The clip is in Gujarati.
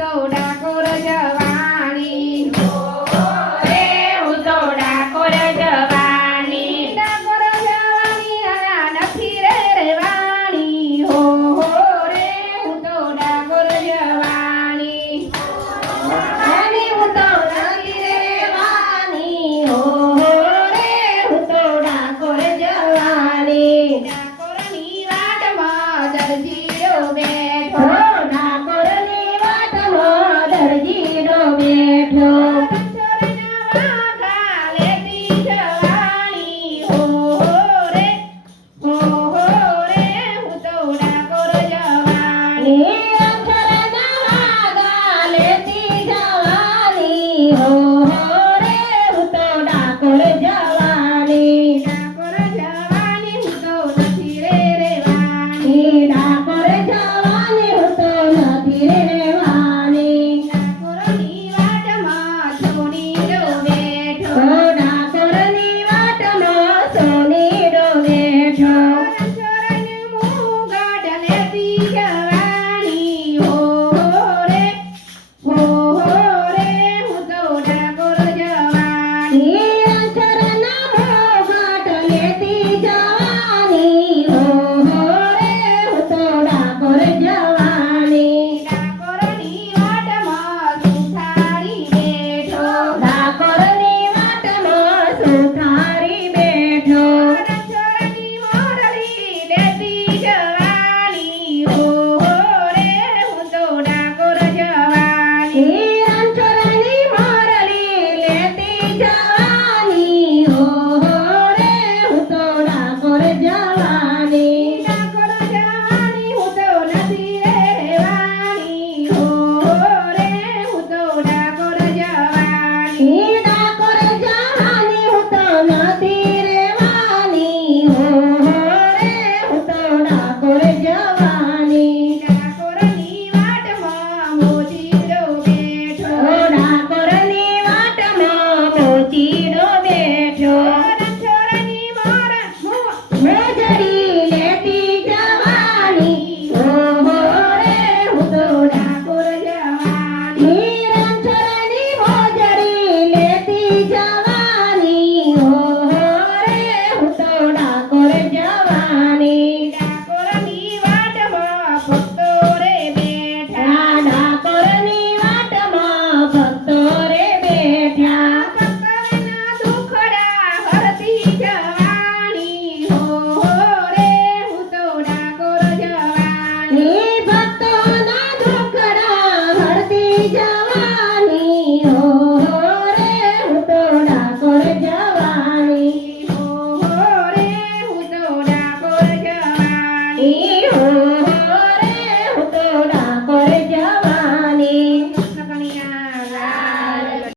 તો ડાકોર જવાની રે હું તો ડાકોર જવાની ડાકોર જવાની આયા નથી રે રેવાની હો રે હું તો ડાકોર જવાની અને હું તો નથી રહેવાની હો રે હું તો ડાકોર જવાની ડાકોરની વાટમાં દરજીડો બેઠો હો ડાકોરની વાટમાં દરજીડો બેઠો ચરણમાં લેતી જવાની હો રે હું તો ડાકોર જવાની લેતી જવાની હો રે હું તો ડાકોર જવાની ડાકોર જવાની હું તો નથી રે રેવાની ડાકોર જવાની હું તો નથી રહેવાની ડાકોરની વાટમાં સોનીડો બેઠો હો ડાકોરની વાટમાં સોનીડો બેઠો ચરણ મુગટ લેતી જવાની હો રે હું તો ડાકોર જવાની ચરણ મોગટ લેતી જવાની હો રે હું તો ડાકોર જવાની ડાકોરની વાટમાં સુથારી બેઠો ડાકોરની વાટમાં સુથારી બેઠો ચરણની મોરલી લેતી જવાની હો રે હું તો ડાકોર જવાની ચરણની મોરલી લેતી જવાની હો રે હું તો ડાકોર જવાની ડાકોર જવાની હું તો નથી રહેવાની હો રે હું તો ડાકોર જવાની ડાકોર જવાની હું તો નથી રહેવાની હો રે હું તો ડાકોર જવાની ડાકોરની વાટમાં મોતીડો બેઠો ડાકોરની વાટમાં મોતીડો બેઠો છોરાની મોર મોજડી લેતી જવાની હો રે હું તો ડાકોર જવાની